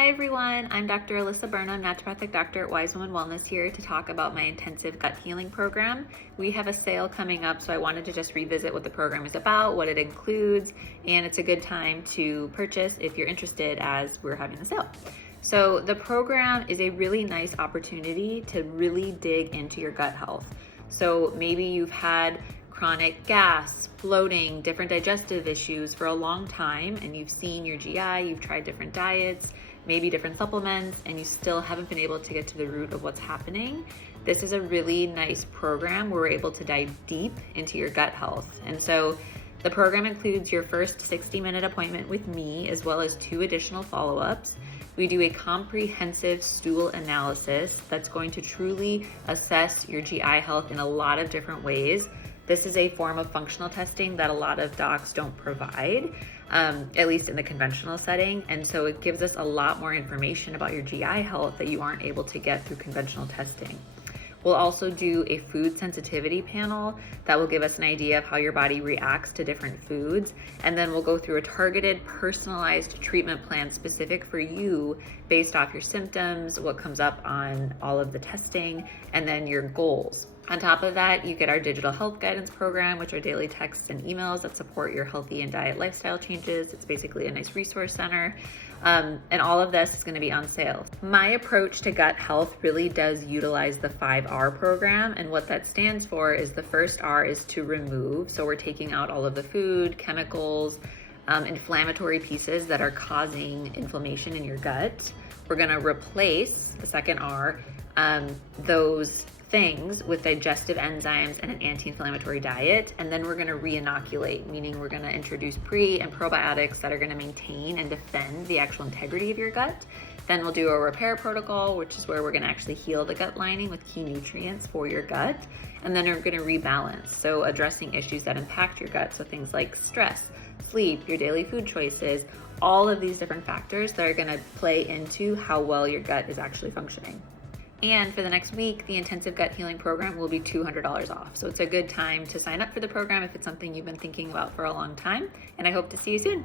Hi everyone, I'm Dr. Alyssa Burnham, naturopathic doctor at Wise Woman Wellness here to talk about my intensive gut healing program. We have a sale coming up, so I wanted to just revisit what the program is about, what it includes, and it's a good time to purchase if you're interested as we're having the sale. So the program is a really nice opportunity to really dig into your gut health. So maybe you've had chronic gas, bloating, different digestive issues for a long time, and you've seen your GI, you've tried different diets, maybe different supplements, and you still haven't been able to get to the root of what's happening. This is a really nice program where we're able to dive deep into your gut health. And so the program includes your first 60-minute appointment with me, as well as 2 additional follow-ups. We do a comprehensive stool analysis that's going to truly assess your GI health in a lot of different ways. This is a form of functional testing that a lot of docs don't provide, at least in the conventional setting. And so it gives us a lot more information about your GI health that you aren't able to get through conventional testing. We'll also do a food sensitivity panel that will give us an idea of how your body reacts to different foods. And then we'll go through a targeted, personalized treatment plan specific for you based off your symptoms, what comes up on all of the testing, and then your goals. On top of that, you get our digital health guidance program, which are daily texts and emails that support your healthy and diet lifestyle changes. It's basically a nice resource center. And all of this is going to be on sale. My approach to gut health really does utilize the 5R program. And what that stands for is the first R is to remove. So we're taking out all of the food, chemicals, inflammatory pieces that are causing inflammation in your gut. We're going to replace, the second R, those things with digestive enzymes and an anti-inflammatory diet. And then we're going to re-inoculate, meaning we're going to introduce pre and probiotics that are going to maintain and defend the actual integrity of your gut. Then we'll do a repair protocol, which is where we're going to actually heal the gut lining with key nutrients for your gut. And then we're going to rebalance, so addressing issues that impact your gut. So things like stress, sleep, your daily food choices, all of these different factors that are going to play into how well your gut is actually functioning. And for the next week, the intensive gut healing program will be $200 off. So it's a good time to sign up for the program if it's something you've been thinking about for a long time. And I hope to see you soon.